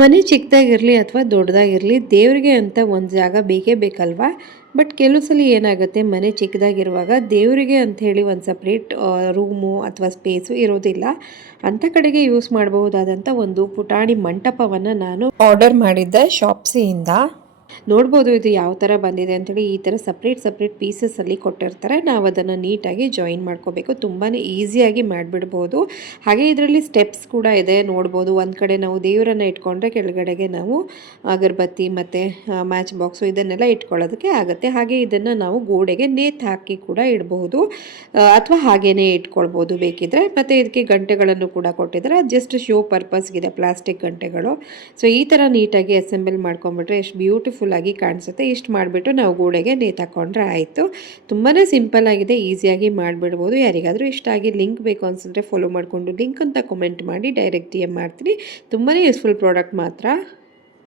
ಮನೆ ಚಿಕ್ಕದಾಗಿರಲಿ ಅಥವಾ ದೊಡ್ಡದಾಗಿರಲಿ ದೇವರಿಗೆ ಅಂತ ಒಂದು ಜಾಗ ಬೇಕೇ ಬೇಕಲ್ವಾ. ಬಟ್ ಕೆಲವು ಸಲ ಏನಾಗುತ್ತೆ, ಮನೆ ಚಿಕ್ಕದಾಗಿರುವಾಗ ದೇವರಿಗೆ ಅಂಥೇಳಿ ಒಂದು ಸಪ್ರೇಟ್ ರೂಮು ಅಥವಾ ಸ್ಪೇಸು ಇರೋದಿಲ್ಲ. ಅಂಥ ಕಡೆಗೆ ಯೂಸ್ ಮಾಡಬಹುದಾದಂಥ ಒಂದು ಪುಟಾಣಿ ಮಂಟಪವನ್ನು ನಾನು ಆರ್ಡರ್ ಮಾಡಿದ್ದೆ ಶಾಪ್ಸಿಯಿಂದ. ನೋಡ್ಬೋದು ಇದು ಯಾವ ಥರ ಬಂದಿದೆ ಅಂತೇಳಿ. ಈ ಥರ ಸಪ್ರೇಟ್ ಪೀಸಸಲ್ಲಿ ಕೊಟ್ಟಿರ್ತಾರೆ. ನಾವು ಅದನ್ನು ನೀಟಾಗಿ ಜಾಯಿನ್ ಮಾಡ್ಕೋಬೇಕು. ತುಂಬಾ ಈಸಿಯಾಗಿ ಮಾಡಿಬಿಡ್ಬೋದು. ಹಾಗೆ ಇದರಲ್ಲಿ ಸ್ಟೆಪ್ಸ್ ಕೂಡ ಇದೆ ನೋಡ್ಬೋದು. ಒಂದು ಕಡೆ ನಾವು ದೇವರನ್ನು ಇಟ್ಕೊಂಡ್ರೆ ಕೆಳಗಡೆಗೆ ನಾವು ಅಗರಬತ್ತಿ ಮತ್ತು ಮ್ಯಾಚ್ ಬಾಕ್ಸು ಇದನ್ನೆಲ್ಲ ಇಟ್ಕೊಳ್ಳೋದಕ್ಕೆ ಆಗುತ್ತೆ. ಹಾಗೆ ಇದನ್ನು ನಾವು ಗೋಡೆಗೆ ನೇತು ಹಾಕಿ ಕೂಡ ಇಡಬಹುದು, ಅಥವಾ ಹಾಗೇ ಇಟ್ಕೊಳ್ಬೋದು ಬೇಕಿದ್ರೆ. ಮತ್ತು ಇದಕ್ಕೆ ಗಂಟೆಗಳನ್ನು ಕೂಡ ಕೊಟ್ಟಿದ್ದಾರೆ. ಜಸ್ಟ್ ಶೋ ಪರ್ಪಸ್ಗಿದೆ, ಪ್ಲಾಸ್ಟಿಕ್ ಗಂಟೆಗಳು. ಸೊ ಈ ಥರ ನೀಟಾಗಿ ಅಸೆಂಬಲ್ ಮಾಡ್ಕೊಂಬಿಟ್ರೆ ಎಷ್ಟು ಬ್ಯೂಟಿಫುಲ್ ಆಗಿ ಕಾಣಿಸುತ್ತೆ. ಇಷ್ಟು ಮಾಡಿಬಿಟ್ಟು ನಾವು ಗೋಡೆಗೆ ನೇತು ಹಾಕ್ಕೊಂಡ್ರೆ ಆಯಿತು. ತುಂಬಾ ಸಿಂಪಲ್ ಆಗಿದೆ, ಈಸಿಯಾಗಿ ಮಾಡಿಬಿಡ್ಬೋದು. ಯಾರಿಗಾದರೂ ಇಷ್ಟ ಆಗಿ ಲಿಂಕ್ ಬೇಕು ಅನಿಸಿದ್ರೆ ಫಾಲೋ ಮಾಡಿಕೊಂಡು ಲಿಂಕ್ ಅಂತ ಕಮೆಂಟ್ ಮಾಡಿ, ಡೈರೆಕ್ಟ್ DM ಮಾಡ್ತೀನಿ. ತುಂಬಾ ಯೂಸ್ಫುಲ್ ಪ್ರಾಡಕ್ಟ್ ಮಾತ್ರ.